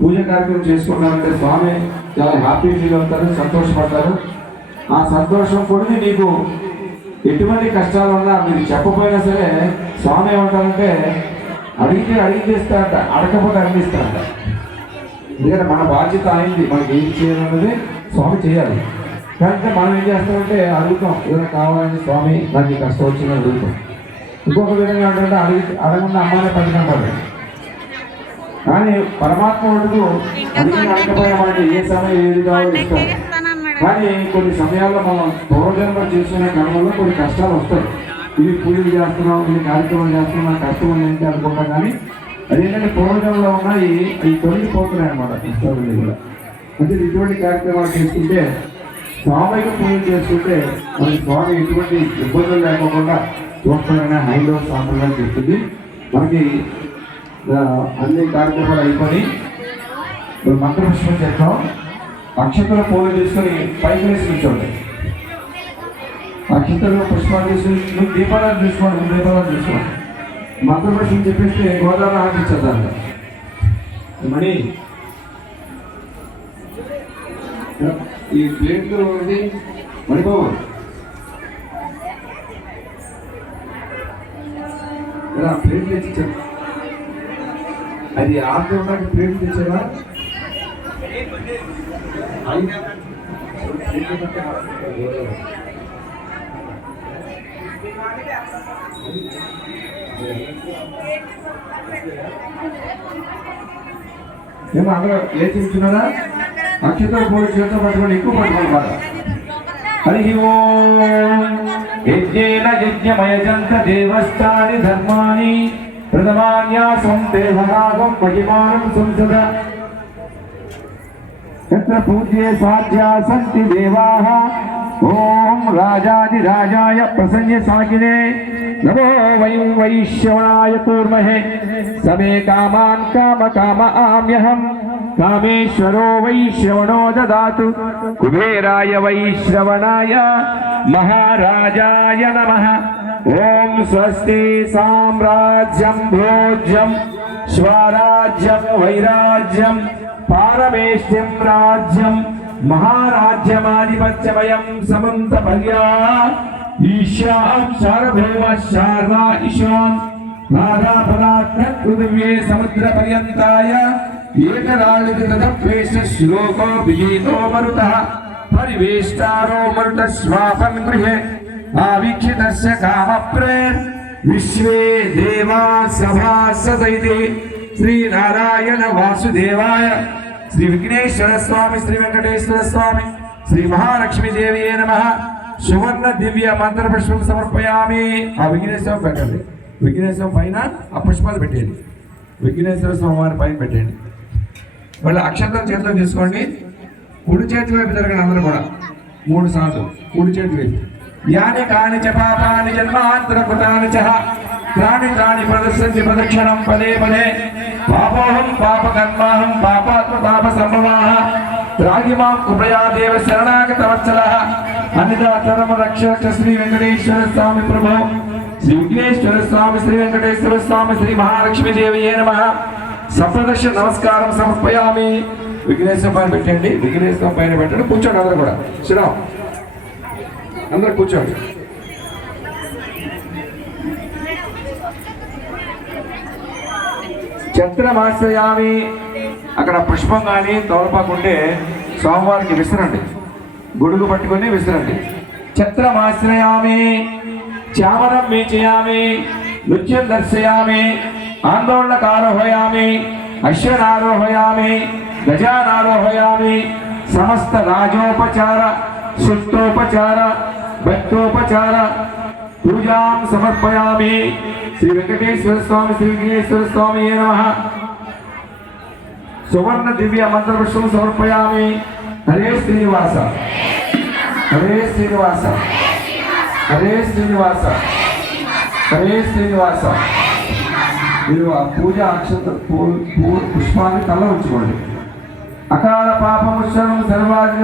పూజ కార్యక్రమం చేసుకున్నారంటే స్వామి చాలా హ్యాపీ ఫీల్ అవుతారు, సంతోషపడతారు. ఆ సంతోషం కూడా నీకు ఎటువంటి కష్టాలు ఉన్నా మీరు చెప్పపోయినా సరే స్వామి ఏమంటారంటే అడిగితే ఇస్తారంట, అడగకపోతే అడిగిస్తారంట. ఎందుకంటే మన బాధ్యత అయింది, మనకి ఏం చేయాలన్నది స్వామి చేయాలి. కానీ మనం ఏం చేస్తామంటే అడుగుతాం, ఏదైనా కావాలని స్వామి నాకు ఈ కష్టం వచ్చిందని అడుగుతాం. ఇంకొక విధంగా ఏంటంటే అడగకుండా అమ్మాయిని పట్టుకుంటారు. కానీ పరమాత్మ అడుగు అడగకపోయా మనకి ఏ సమయం ఏది కావాలో ఇస్తాం. కానీ కొన్ని సమయాల్లో మనం పూర్వజన్మ చేసుకునే క్రమంలో కొన్ని కష్టాలు వస్తాయి. ఇవి పూజలు చేస్తున్నాం, ఇవి కార్యక్రమం చేస్తున్నాం, కష్టం ఏంటి అనుకుంటాం. కానీ అదేంటంటే పూర్వజన్మలో ఉన్నాయి, అవి తొలగిపోతున్నాయి అన్నమాట కష్టాలు కూడా. అంటే ఇటువంటి కార్యక్రమాలు చేసుకుంటే స్వామికి పూజలు చేసుకుంటే మనకి స్వామి ఎటువంటి ఇబ్బందులు లేకుండా చూస్తానైన హైందవ సాంప్రదాయం చెప్తుంది. మనకి అన్ని కార్యక్రమాలు అయిపోయి మంత్రపుష్పం చేస్తాం. అక్షతల పూలు తీసుకొని పైకి వేసి కూర్చోండి. అక్షతలు పుష్పాలు తీసుకుని దీపాలను చూసుకోండి. మంత్రపుష్పం చెప్పేస్తే గోదావరి ఆపించేద్దాం. మణి ఈ ప్లేట్లో ఉంది మణిబాబు, ప్లేట్ తెచ్చి అది ఆటో ప్లేట్ తెచ్చారా? ఏమో అందరూ ఏ చూస్తున్నారా? అక్షతలు పూలు చేతితో పట్టుకొని ఎక్కువ పట్టుకోండి బాగా. హరి ఓం యజ్ఞేన యజ్ఞమయజంత దేవస్థాని ధర్మాని ప్రథమాన్యాసం దేవనాగం మహిమానం సంసద యత్ర పూజ్యే సాధ్యా సంతి దేవాః. ఓం రాజాదిరాజాయ ప్రసన్న సాకినే నమో వయం వైశ్రవణాయ కూర్మహే సమే కామాన్ కామకామఆమ్యహం కామేశ్వరో వైశ్రవణో దదాతు కుబేరాయ వైశ్రవణాయ మహారాజాయ నమః. ఓం స్వస్తి సామ్రాజ్యం భోజ్యం స్వరాజ్యం వైరాజ్యం పారమేష్ట్యం రాజ్యం మహారాజ్యమాధిపత్యమయం సమంతపర్యా ఈశాం శార్భౌమ శార్వా ఈశాన్ నారాపదాత్మృతివ్యే సముద్ర పర్యంతాయ ఏకరాళిత తదప్వేష శ్లోకో విజీతో మరుతః పరివేష్టారో మరుత స్వాపన్ గృహే ఆవిక్షితస్య కామప్రేర్ విశ్వే దేవా సభాసదైతే శ్రీనారాయణ వాసుదేవాయ శ్రీ విఘ్నేశ్వర స్వామి శ్రీ వెంకటేశ్వర స్వామి శ్రీ మహాలక్ష్మీదేవియే నమః. సువర్ణ దివ్య మంత్ర పుష్పం సమర్పయామి. ఆ విఘ్నేశ్వరం పెట్టండి, విఘ్నేశ్వరం పైన ఆ పుష్పాలు పెట్టేయండి, విఘ్నేశ్వర స్వామి వారి పైన పెట్టేయండి. మళ్ళీ అక్షంతరం చేతిలో తీసుకోండి. కుడి చేతి వైపు జరగండి అందరూ కూడా 3 సార్లు కుడి చేతి వైపు. యాని కాని చ పాపాని జన్మాంతర కృతాని చ త్రాణి త్రాణి ప్రదర్శంతి ప్రదక్షిణం పదే పదే పాపోహం పాపకర్మాహం పాపాత్మ పాప సంభవాః రాగిమాం కృపయా దేవ శరణాగత వత్సలః అన్నిదాతరమ రక్ష శ్రీ వెంకటేశ్వర స్వామి ప్రభో శ్రీ విఘ్నేశ్వర స్వామి శ్రీ వెంకటేశ్వర స్వామి శ్రీ మహాలక్ష్మీదేవియే నమః. సప్తదశ నమస్కారం సమర్పయామి. విఘ్నేశ్వరం పైన పెట్టండి, విఘ్నేశ్వరం పైన పెట్టండి. కూర్చోండి అందరూ కూడా, శ్రీరామ్ అందరూ కూర్చోండి. ఛత్రమాశ్రయామి. అక్కడ పుష్పం కానీ తోలపాకుంటే స్వామివారికి విసిరండి, గొడుగు పట్టుకొని విసిరండి. ఛత్రమాశ్రయామి. చామరం మీచయామి. నృత్యం దర్శయామి. ఆందోళనకారోహయామి. అశ్వనారోహయామి. గజానారోహయామి. సమస్త రాజోపచార శుద్ధోపచార భక్తోపచార పూజాం సమర్పయామి. శ్రీ వెంకటేశ్వర స్వామి శ్రీ విఘ్నేశ్వర స్వామి నమః. సువర్ణ దివ్య మంత్రపుష్పం సమర్పయామి. హరే శ్రీనివాస హరే శ్రీనివాస హరే శ్రీనివాస హరే శ్రీనివాస. మీరు ఆ పూజ అక్షత పుష్పాన్ని తల ఉంచుకోండి. అకాల పాపముచ్చరం సర్వాది